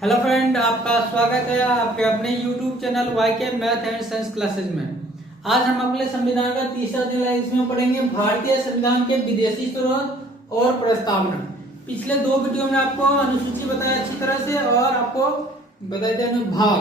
Hello friend, आपका स्वागत है आपके अपने YouTube channel YK math and science classes में। आज हम अपने संविधान का तीसरा दिन है, इसमें पढ़ेंगे भारतीय संविधान के विदेशी स्रोत और प्रस्तावना। पिछले दो वीडियो में आपको अनुसूची बताया अच्छी तरह से और आपको बताए थे अनुभाग,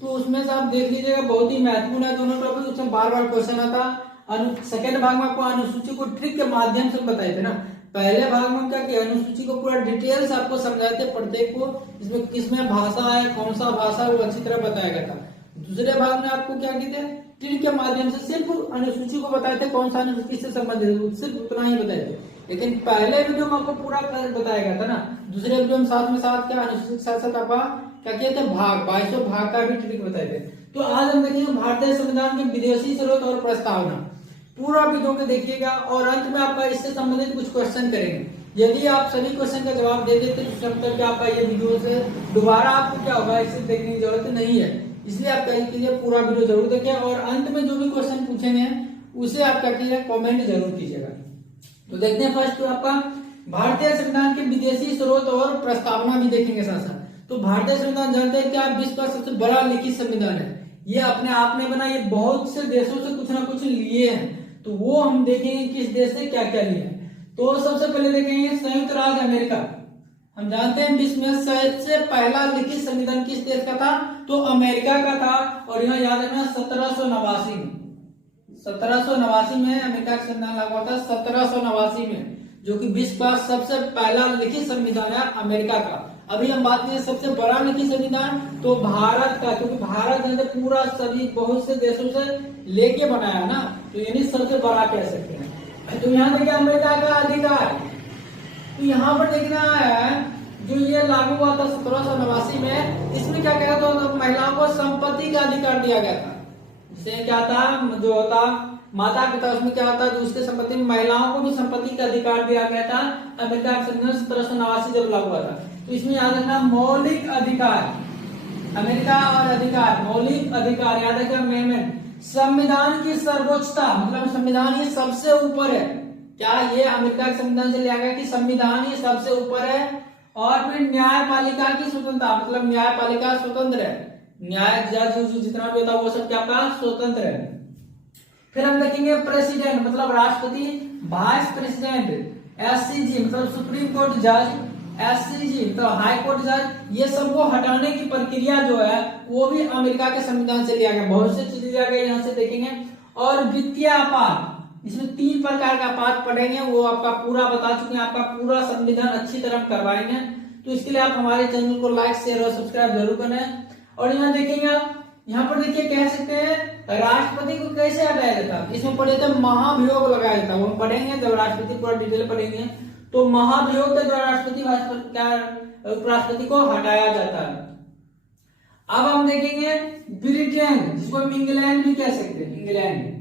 तो उसमें से आप देख लीजिएगा, बहुत ही महत्वपूर्ण है दोनों टॉपिक। उसमें बार बार क्वेश्चन आता। सेकेंड भाग में आपको अनुसूची को ट्रिक के माध्यम से बताए थे ना। पहले भाग में क्या किया, अनुसूची को पूरा डिटेल से आपको समझाते प्रत्येक को, इसमें किसमें भाषा है, कौन सा भाषा, वो अच्छी तरह बताया गया था। दूसरे भाग में आपको क्या किए थे, ट्रिक के माध्यम से सिर्फ अनुसूची को बताए थे, कौन सा अनुसूची से संबंधित, सिर्फ उतना ही बताए थे। लेकिन पहले वीडियो में आपको पूरा बताया गया था ना। दूसरे वीडियो में साथ क्या अनुसूची के साथ साथ आपका क्या किया था, भाग 22 भाग का भी ट्रिक बताए थे। तो आज हम देखेंगे भारतीय संविधान के विदेशी स्रोत और प्रस्तावना। पूरा वीडियो को देखिएगा और अंत में आपका इससे संबंधित कुछ क्वेश्चन करेंगे। यदि आप सभी क्वेश्चन का जवाब दे देते तो इसका मतलब क्या, आपका ये वीडियो से दोबारा आपको क्या होगा, इसे देखने की जरूरत नहीं है। इसलिए आप क्या कीजिए, पूरा वीडियो जरूर देखें और अंत में जो भी क्वेश्चन पूछेंगे उसे आप क्या कीजिए, कॉमेंट जरूर कीजिएगा। तो देखते हैं फर्स्ट, तो आपका भारतीय संविधान के विदेशी स्रोत और प्रस्तावना भी देखेंगे साथ साथ। तो भारतीय संविधान जानते हैं क्या, विश्व का सबसे बड़ा लिखित संविधान है। ये अपने आप में बना, ये बहुत से देशों से कुछ ना कुछ लिए हैं। तो वो हम देखेंगे किस देश से क्या क्या लिया। तो सबसे पहले देखेंगे संयुक्त राज्य अमेरिका। हम जानते हैं विश्व में सबसे पहला लिखित संविधान किस देश का था, तो अमेरिका का था। और यहाँ याद रखना 1789 में, 1789 में अमेरिका का संविधान लागू हुआ था, 1789 में, जो कि विश्व का सबसे पहला लिखित संविधान है अमेरिका का। अभी हम बात करें सबसे बड़ा लिखित संविधान, तो भारत का, क्योंकि भारत ने पूरा सभी बहुत से देशों से लेके बनाया ना, तो यानी सबसे बड़ा कह सकते हैं। तो यहाँ देखिए अमेरिका का अधिकार, तो यहाँ पर देखना है जो ये लागू हुआ था 1789 में, इसमें क्या कहा था, तो महिलाओं को संपत्ति का अधिकार दिया गया था। जिसे क्या था, जो होता माता पिता, उसमें क्या होता है, जो उसके संपत्ति में महिलाओं को भी संपत्ति का अधिकार दिया गया था। अमेरिका का संविधान 1789 जब लागू हुआ था। तो इसमें याद रखना मौलिक अधिकार, अमेरिका और अधिकार, मौलिक अधिकार याद रखना। अमेंडमेंट, संविधान की सर्वोच्चता, मतलब संविधान ये सबसे ऊपर है। क्या ये अमेरिका के संविधान से लिया गया कि संविधान ये सबसे ऊपर है। और फिर न्यायपालिका की स्वतंत्रता, मतलब न्यायपालिका स्वतंत्र है, न्याय जज जितना भी होता है वो सब क्या आपका स्वतंत्र है। फिर हम देखेंगे प्रेसिडेंट, मतलब राष्ट्रपति, वाइस प्रेसिडेंट, एससीजी मतलब सुप्रीम कोर्ट जज, एससीजी मतलब हाई कोर्ट जज, ये सबको हटाने की प्रक्रिया जो है वो भी अमेरिका के संविधान से लिया गया। बहुत से चीजें लिया गया, यहाँ से देखेंगे। और वित्तीय आपात, इसमें 3 प्रकार का आपात पढ़ेंगे, वो आपका पूरा बता चुके हैं, आपका पूरा संविधान अच्छी तरह करवाएंगे। तो इसके लिए आप हमारे चैनल को लाइक शेयर और सब्सक्राइब जरूर करें। और यहाँ देखेंगे आप, यहाँ पर देखिए कह सकते हैं राष्ट्रपति को कैसे हटाया जाता, इसमें पढ़े थे महाभियोग लगाया जाता, वो हम पढ़ेंगे जब राष्ट्रपति पूरा डिटेल पढ़ेंगे। तो महाभियोग के द्वारा राष्ट्रपति उपराष्ट्रपति को हटाया जाता है। अब हम देखेंगे ब्रिटेन, जिसको हम इंग्लैंड भी कह सकते हैं, इंग्लैंड।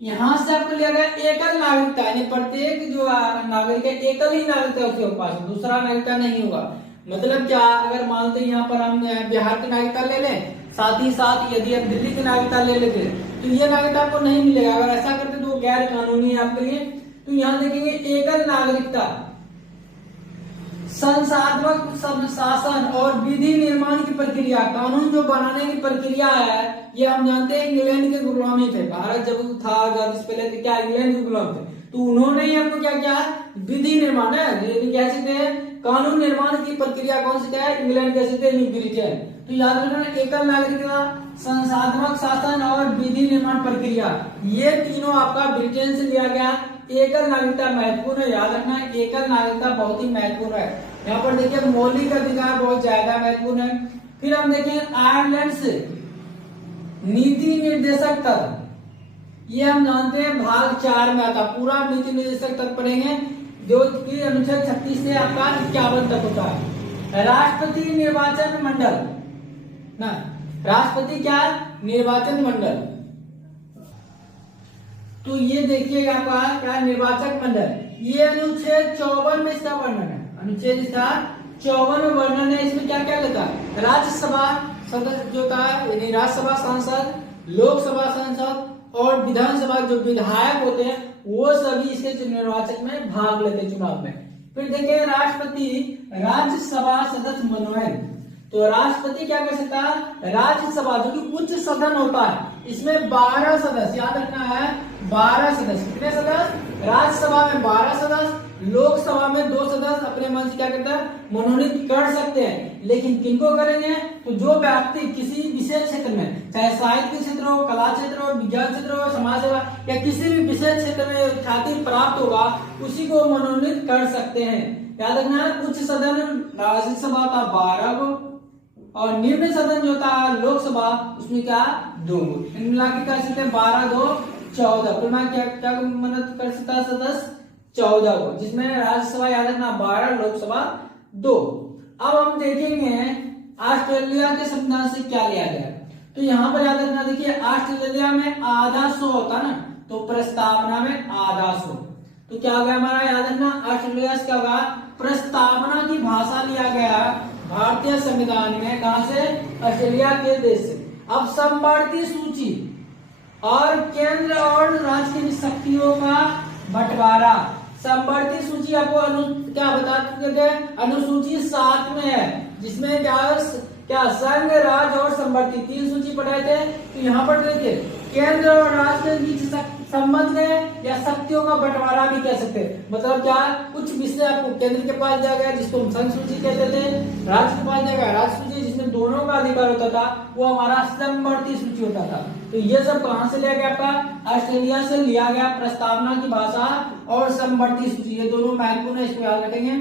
यहां से आपको लिया गया एकल नागरिकता, यानी प्रत्येक जो नागरिक है एकल ही नागरिकता उसके पास, दूसरा नागरिकता नहीं होगा। मतलब क्या, अगर मानते हैं यहाँ पर हम बिहार की नागरिकता ले लें, साथ ही साथ यदि आप दिल्ली की नागरिकता ले लेते तो ये नागरिकता आपको नहीं मिलेगा। अगर ऐसा करते तो वो गैर कानूनी है आपके लिए। तो यहाँ देखेंगे एकल नागरिकता, संसाधक शासन और विधि निर्माण की प्रक्रिया, कानून जो बनाने की प्रक्रिया है, ये हम जानते हैं इंग्लैंड के गुलामी थे। भारत जब था आजादी से पहले क्या इंग्लैंड के गुलाम थे, तो उन्होंने ही हमको क्या किया, विधि निर्माण है, कह सकते हैं कानून निर्माण की प्रक्रिया कौन सी क्या है, इंग्लैंड कह सकते हैं, ब्रिटेन। तो याद रखना एकल नागरिकता, संसाधक शासन और विधि निर्माण प्रक्रिया, ये तीनों आपका ब्रिटेन से लिया गया। एकल नागरिकता महत्वपूर्ण है, याद रखना एकल नागरिकता बहुत ही महत्वपूर्ण है। यहाँ पर देखिए मौलिक अधिकार बहुत ज्यादा महत्वपूर्ण है। फिर हम देखें आयरलैंड से नीति निर्देशक तत्व, ये हम जानते हैं भाग 4 में आता, पूरा नीति निर्देशक तत्व पढ़ेंगे, जो कि अनुच्छेद 36 से आपका 51 तक होता है। राष्ट्रपति निर्वाचन मंडल ना, राष्ट्रपति क्या, निर्वाचन मंडल। तो ये देखिएगा आपका क्या, निर्वाचक मंडल, ये अनुच्छेद 54 में इसका वर्णन है, अनुच्छेद इसका 54 में वर्णन है। इसमें क्या क्या लिखा, राज्यसभा सदस्य जो था, यानी राज्यसभा सांसद, लोकसभा सांसद और विधानसभा जो विधायक होते हैं वो सभी इसके निर्वाचक में भाग लेते चुनाव में। फिर देखिए राष्ट्रपति राज्यसभा सदस्य मनोनयन। तो राष्ट्रपति क्या कर सकता है, राज्यसभा जो कि उच्च सदन होता है, इसमें 12 सदस्य, याद रखना है 12 सदस्य। कितने सदस्य, राज्यसभा में 12 सदस्य, लोकसभा में 2 सदस्य अपने मन से क्या करता है, मनोनीत कर सकते हैं। लेकिन किनको करेंगे, तो जो व्यक्ति किसी विशेष क्षेत्र में, चाहे साहित्य क्षेत्र हो, कला क्षेत्र हो, विज्ञान क्षेत्र हो, समाज सेवा या किसी भी विशेष क्षेत्र में ख्याति प्राप्त होगा, उसी को मनोनीत कर सकते हैं। याद रखना है उच्च सदन राज्यसभा का 12 को और निम्न सदन जो था लोकसभा, उसमें क्या 2 मिला के कर सकते हैं 12 2 14। फिर मैं क्या मदद कर सकता है सदस्य 14 को, जिसमें राज्यसभा याद रखना 12, लोकसभा 2। अब हम देखेंगे ऑस्ट्रेलिया के संविधान से क्या लिया गया। तो यहाँ पर याद रखना, देखिए ऑस्ट्रेलिया में आधा 100 होता ना, तो प्रस्तावना में आधा 100। तो क्या हो गया हमारा, याद रखना ऑस्ट्रेलिया से क्या होगा, प्रस्तावना की भाषा लिया गया भारतीय संविधान में, कहां से, ऑस्ट्रेलिया के देश से। अब समवर्ती सूची और केंद्र और राज्य की शक्तियों का बंटवारा। समवर्ती सूची आपको क्या बता दें, अनुसूची 7 में है, जिसमें क्या संघ, राज्य और समवर्ती 3 सूची पढ़ाए थे। तो यहाँ पर देखिए केंद्र और राज्य के बीच संबंध है या शक्तियों का बंटवारा भी कह सकते हैं। मतलब क्या, कुछ विषय आपको केंद्र के पास दिया गया जिसको हम संघ सूची कहते थे, राज्य के पास दिया गया राज्य सूची जिसमें दोनों का अधिकार होता था, वो हमारा समवर्ती सूची होता था। तो ये सब कहां से लिया गया, आपका ऑस्ट्रेलिया से लिया गया, प्रस्तावना की भाषा और समवर्ती सूची, ये दोनों महत्वपूर्ण है, इसको याद रखेंगे।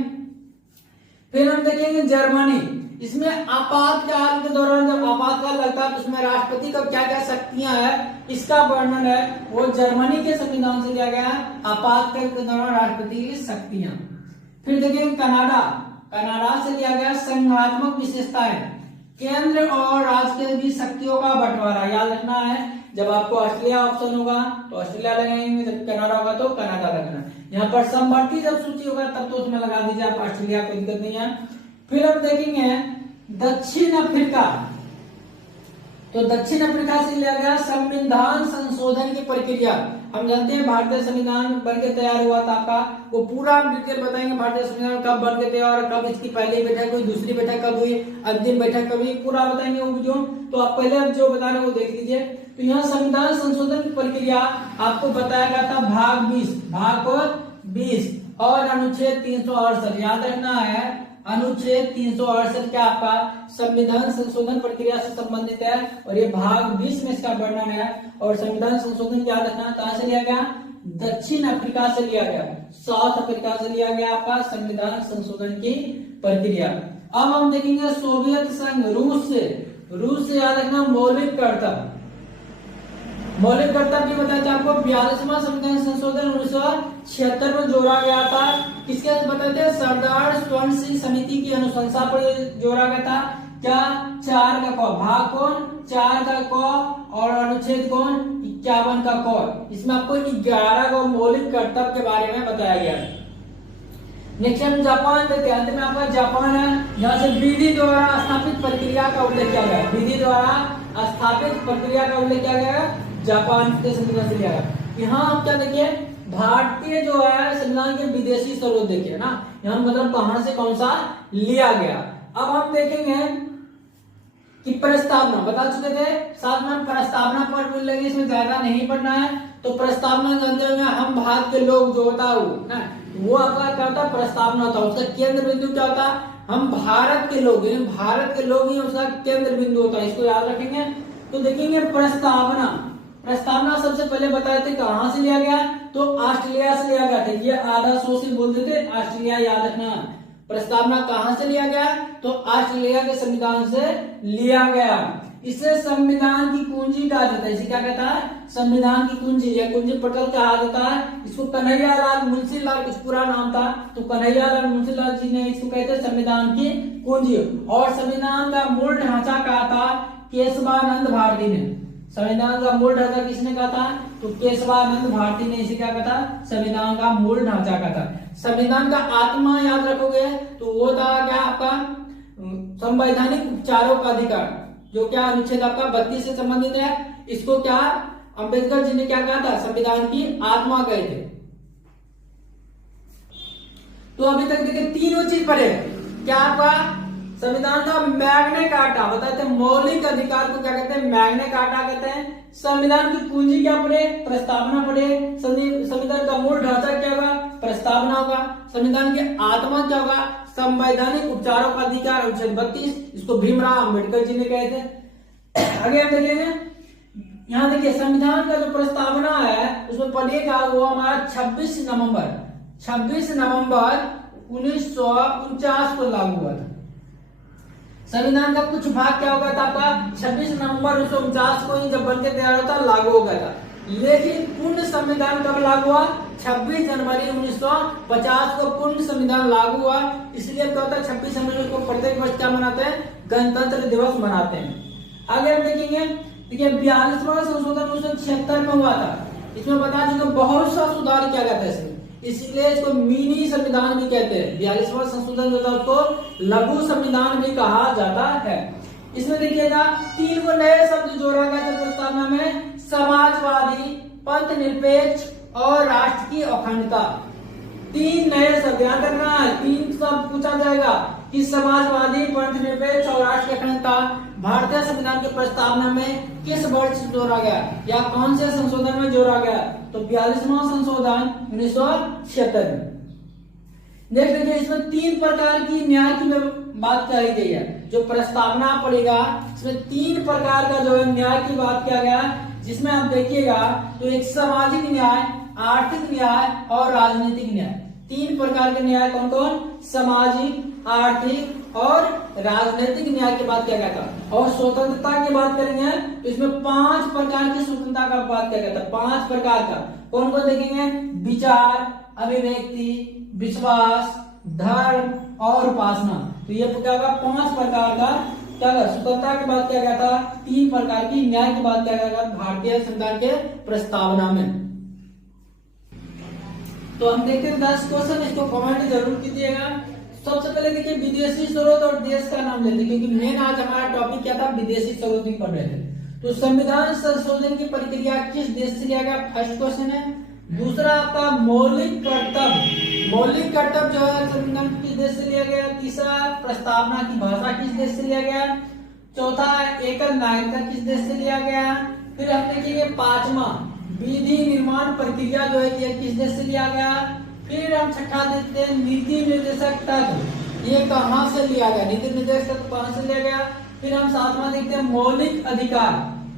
फिर हम देखेंगे जर्मनी, इसमें आपातकाल के दौरान जब आपातकाल लगता है तो उसमें राष्ट्रपति का क्या क्या शक्तियां है, इसका वर्णन है, वो जर्मनी के संविधान से लिया गया, आपातकाल के दौरान राष्ट्रपति की शक्तियां। फिर देखेंगे कनाडा, कनाडा से लिया गया संघात्मक विशेषताएं, केंद्र और राज्य के बीच शक्तियों का बंटवारा। याद रखना है जब आपको ऑस्ट्रेलिया ऑप्शन होगा तो ऑस्ट्रेलिया लगाएंगे, जब कनाडा होगा तो कनाडा लगना। यहाँ पर समवर्ती जब सूची होगा तब तो उसमें लगा दीजिए आप ऑस्ट्रेलिया, कोई दिक्कत नहीं है। फिर अब देखेंगे दक्षिण अफ्रीका, तो दक्षिण अफ्रीका से लिया गया संविधान संशोधन की प्रक्रिया। हम जानते हैं भारतीय संविधान बन के तैयार हुआ था आपका, वो पूरा डिटेल बताएंगे भारतीय संविधान कब बन के तैयार, कब इसकी पहली बैठक हुई, दूसरी बैठक कब हुई, अंतिम बैठक कब हुई, पूरा बताएंगे वो वीडियो। तो आप पहले अब जो बता रहे हैं वो देख लीजिए। तो यहाँ संविधान संशोधन की प्रक्रिया आपको बताया गया था भाग 20 और अनुच्छेद 368। याद रखना है अनुच्छेद 368 क्या आपका संविधान संशोधन प्रक्रिया से संबंधित है और ये भाग 20 में इसका वर्णन है। और संविधान संशोधन याद रखना कहां से लिया गया, दक्षिण अफ्रीका से लिया गया, साउथ अफ्रीका से लिया गया आपका संविधान संशोधन की प्रक्रिया। अब हम देखेंगे सोवियत संघ, रूस से याद रखना मौलिक कर्तव्य भी बताया था आपको। 42वां संविधान संशोधन 1976 में जोड़ा गया था, किसके बताते हैं, सरदार स्वर्ण सिंह समिति की अनुशंसा पर जोड़ा गया था। क्या 4 का क, भाग कौन 4 का क और अनुच्छेद कौन 51 का क। इसमें आपको 11 को मौलिक कर्तव्य के बारे में बताया गया है। नेक्स्ट हम जापान देते हैं, अंत में आपका जापान है, यहाँ से विधि द्वारा स्थापित प्रक्रिया का उल्लेख किया गया, विधि द्वारा स्थापित प्रक्रिया का उल्लेख किया गया, जापान के संविधान से लिया गया। यहाँ आप क्या देखिए, भारतीय जो है संविधान के विदेशी स्वरूप देखिए ना, यहाँ मतलब कहां से कौन सा लिया गया। अब हम देखेंगे कि प्रस्तावना बता चुके थे, साथ में प्रस्तावना पर भी लगे, इसमें ज्यादा नहीं पढ़ना है। तो प्रस्तावना जानते होंगे, हम भारत के लोग जो होता है ना, वो आपका क्या होता है, प्रस्तावना होता है, उसका केंद्र बिंदु क्या होता है, हम भारत के लोग, भारत के लोग ही उसका केंद्र बिंदु होता है, इसको याद रखेंगे। तो देखेंगे प्रस्तावना सबसे पहले बताए थे कहां से लिया गया, तो ऑस्ट्रेलिया से लिया गया था। ये आधा 100 से बोलते थे ऑस्ट्रेलिया, याद रखना। प्रस्तावना कहां से लिया गया, तो ऑस्ट्रेलिया के संविधान से लिया गया। इसे संविधान की कुंजी कहा जाता है, इसे क्या कहता है, संविधान की कुंजी या कुंजी पटल कहा जाता है। इसको कन्हैयालाल मुंशीलाल, कुछ पूरा नाम था, तो कन्हैयालाल मुंशीलाल जी ने इसको कहते हैं संविधान की कुंजी। और संविधान का मूल ढांचा कहा था केशवानंद भारती ने। संविधान का मूल ढांचा किसने कहा था, तो केशवानंद भारती ने इसे क्या कहा था, संविधान का मूल ढांचा कहा था। संविधान का आत्मा याद रखोगे तो वो था क्या आपका संवैधानिक उपचारों का अधिकार, जो क्या अनुच्छेद आपका 32 से संबंधित है। इसको क्या अंबेडकर जी ने क्या कहा था, संविधान की आत्मा कहे थे। तो अभी तक देखिए तीनों चीज पढ़े। क्या आपका संविधान का मैग्ना कार्टा बताते हैं, मौलिक अधिकार को क्या कहते हैं, मैग्ना कार्टा कहते हैं। संविधान की कुंजी क्या पढ़े, प्रस्तावना पढ़े। संविधान का मूल ढांचा क्या होगा, प्रस्तावना होगा। संविधान की आत्मा क्या होगा, संवैधानिक उपचारों का अधिकार, अनुच्छेद 32, इसको भीमराव अम्बेडकर जी ने कहे थे। आगे हम देखेंगे, यहाँ देखिए संविधान का जो प्रस्तावना है उसमें पढ़िएगा वो हमारा 26 नवंबर 1949 को लागू हुआ था। संविधान का कुछ भाग क्या होगा था आपका 26 नवंबर 1949 को ही जब बनके तैयार होता लागू हो गया था। लेकिन पूर्ण संविधान कब लागू हुआ, 26 जनवरी 1950 को पूर्ण संविधान लागू हुआ। इसलिए क्या होता है 26 जनवरी को प्रत्येक वर्ष क्या मनाते हैं, गणतंत्र दिवस मनाते हैं। आगे हम देखेंगे, देखिए 42वां संशोधन 1976 में हुआ था। इसमें बता चुके बहुत सा सुधार किया गया था इसमें, इसलिए इसको मिनी संविधान भी कहते हैं। 42वां संशोधन जो था उसको लघु संविधान भी कहा जाता है। इसमें देखिएगा 3 को नए शब्द जोड़ा गया था प्रस्तावना में, समाजवादी, पंथ निरपेक्ष और राष्ट्र की अखंडता। 3 नए शब्द याद रखना है, 3 शब्द पूछा जाएगा कि समाजवादी, पंथ निरपेक्ष और राष्ट्र की अखंडता भारतीय संविधान की प्रस्तावना में किस वर्ष जोड़ा गया या कौन से संशोधन में जोड़ा गया, तो 42वां संशोधन 1976 में। नेक्स्ट देखिए, इसमें 3 प्रकार की न्याय की बात कही गई है। जो प्रस्तावना पड़ेगा इसमें 3 प्रकार का जो है न्याय की बात किया गया, जिसमें आप देखिएगा तो एक सामाजिक न्याय, आर्थिक न्याय और राजनीतिक न्याय। 3 प्रकार के न्याय कौन कौन, सामाजिक, आर्थिक और राजनीतिक न्याय की बात किया गया था। और स्वतंत्रता की बात करेंगे तो इसमें 5 प्रकार की स्वतंत्रता का बात किया गया था। 5 प्रकार का कौन कौन देखेंगे, विचार, अभिव्यक्ति, विश्वास, धर्म और उपासना। तो ये क्या होगा 5 प्रकार का क्या स्वतंत्रता की बात किया गया था। 3 प्रकार की न्याय की बात किया गया था भारतीय संविधान के प्रस्तावना में। तो हम देखते हैं 10 क्वेश्चन, इसको कमेंट जरूर कीजिएगा। सबसे पहले देखिए विदेशी स्रोत और देश का नाम लेते हैं, क्योंकि मेन आज हमारा टॉपिक क्या था, विदेशी स्रोत ही पढ़ रहे थे। तो संविधान संशोधन की प्रक्रिया किस देश से लिया गया, फर्स्ट क्वेश्चन है। दूसरा आपका मौलिक कर्तव्य जो है संविधान किस देश से लिया गया। तीसरा प्रस्तावना की भाषा किस देश से लिया गया। चौथा एकल नागरिकता किस देश से लिया गया। फिर हम देखेंगे 5वां विधि निर्माण प्रक्रिया जो है ये किस देश से लिया गया। फिर हम छठा देखते हैं नीति निर्देशक तत्व, ये कहाँ से लिया गया, नीति निर्देशक तत्व कहाँ से लिया गया। फिर हम 7वां देखते हैं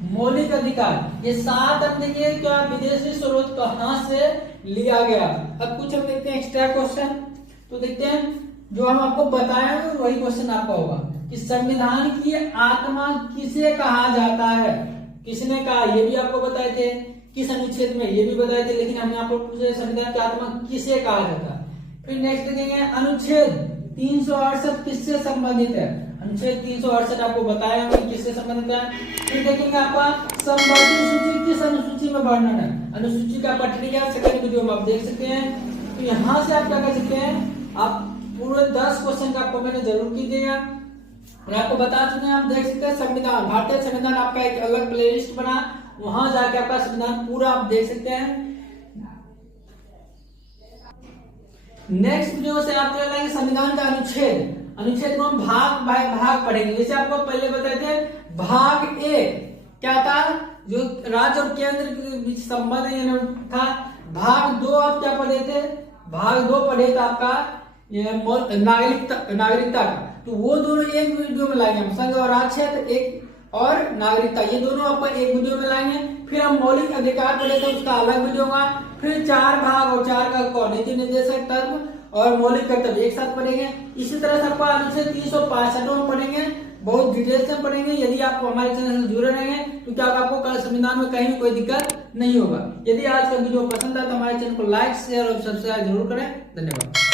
मौलिक अधिकार, ये 7 हम देखिए क्या विदेशी स्रोत कहाँ से लिया गया। अब कुछ हम देखते हैं एक्स्ट्रा क्वेश्चन, तो देखते हैं जो हम आपको बताए वही क्वेश्चन आपका होगा कि संविधान की आत्मा किसे कहा जाता है। किसने कहा ये भी आपको बताए थे, किस अनुच्छेद में ये भी बताए थे, लेकिन हमने आपको पूछे संविधान की आत्मा किसे कहा जाता है। फिर नेक्स्ट देखेंगे अनुच्छेद 368 किससे संबंधित है। अनुच्छेद 368 आपको बताया हमने किससे संबंधित है। फिर देखेंगे आपका संबंधित सूची किस अनुसूची में वर्णन है। अनुसूची का पटरी है, सेकंड वीडियो में आप देख सकते हैं। तो यहाँ से आप क्या कर सकते हैं, आप पूरे 10 क्वेश्चन का आपको मैंने जरूर कीजिएगा। और आपको बता चुके हैं, आप देख सकते हैं संविधान, भारतीय संविधान आपका एक अलग प्लेलिस्ट बना, वहां जाके आपका संविधान पूरा आप देख सकते हैं। नेक्स्ट वीडियो से आप चले जाएंगे संविधान का अनुच्छेद को हम भाग पढ़ेंगे। जैसे आपको पहले बताए थे भाग 1 क्या था, जो राज्य और केंद्र के बीच संबंध था। भाग 2 आप क्या पढ़े थे, भाग 2 पढ़े था आपका नागरिकता का। तो वो दोनों एक वीडियो में लाएंगे हम, संघ और राज्य क्षेत्र एक और नागरिकता, ये दोनों आपको एक वीडियो में लाएंगे। फिर हम मौलिक अधिकार पढ़े थे, उसका अलग वीडियो होगा। फिर 4 भाग और 4 का नीति निर्देशक तत्व और मौलिक कर्तव्य एक साथ पढ़ेंगे। इसी तरह से आपको अनुच्छेद 365 में पढ़ेंगे, बहुत डिटेल से पढ़ेंगे। यदि आप हमारे चैनल से जुड़े रहेंगे तो क्या आपको संविधान में कहीं भी कोई दिक्कत नहीं होगा। यदि आज का वीडियो पसंद आए तो हमारे चैनल को लाइक, शेयर और सब्सक्राइब जरूर करें। धन्यवाद।